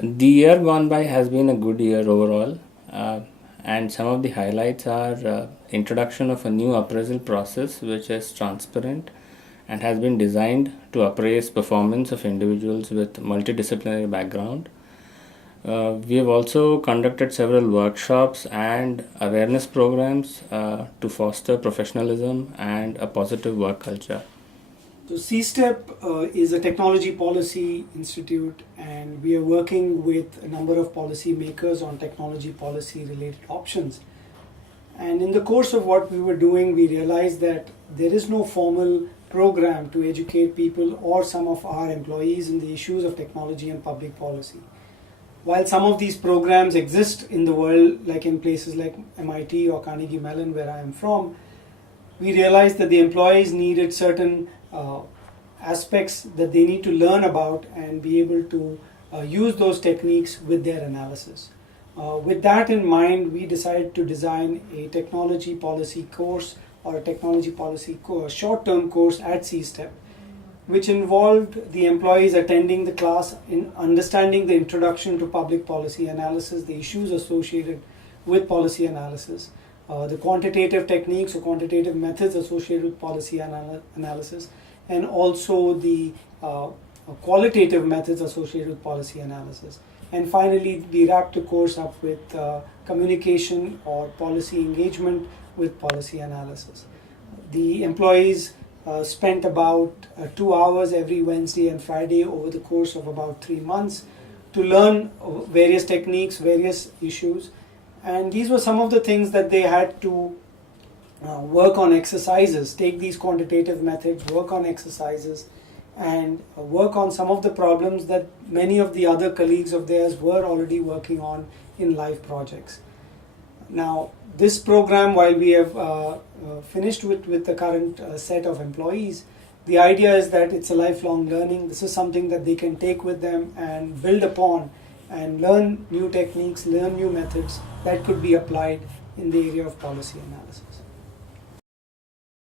The year gone by has been a good year overall, and some of the highlights are introduction of a new appraisal process which is transparent and has been designed to appraise performance of individuals with multidisciplinary background. We have also conducted several workshops and awareness programs to foster professionalism and a positive work culture. So CSTEP is a technology policy institute, and we are working with a number of policy makers on technology policy related options. And in the course of what we were doing, we realized that there is no formal program to educate people or some of our employees in the issues of technology and public policy. While some of these programs exist in the world, like in places like MIT or Carnegie Mellon, where I am from, we realized that the employees needed certain aspects that they need to learn about and be able to use those techniques with their analysis. With that in mind, we decided to design a technology policy course or a technology policy short-term course at CSTEP, which involved the employees attending the class in understanding the introduction to public policy analysis, the issues associated with policy analysis, the quantitative techniques or quantitative methods associated with policy analysis, and also the qualitative methods associated with policy analysis. And finally, we wrapped the course up with communication or policy engagement with policy analysis. The employees spent about 2 hours every Wednesday and Friday over the course of about 3 months to learn various techniques, various issues. And these were some of the things that they had to work on exercises, take these quantitative methods, work on exercises, and work on some of the problems that many of the other colleagues of theirs were already working on in live projects. Now, this program, while we have finished with the current set of employees, the idea is that it's a lifelong learning. This is something that they can take with them and build upon and learn new techniques, learn new methods that could be applied in the area of policy analysis.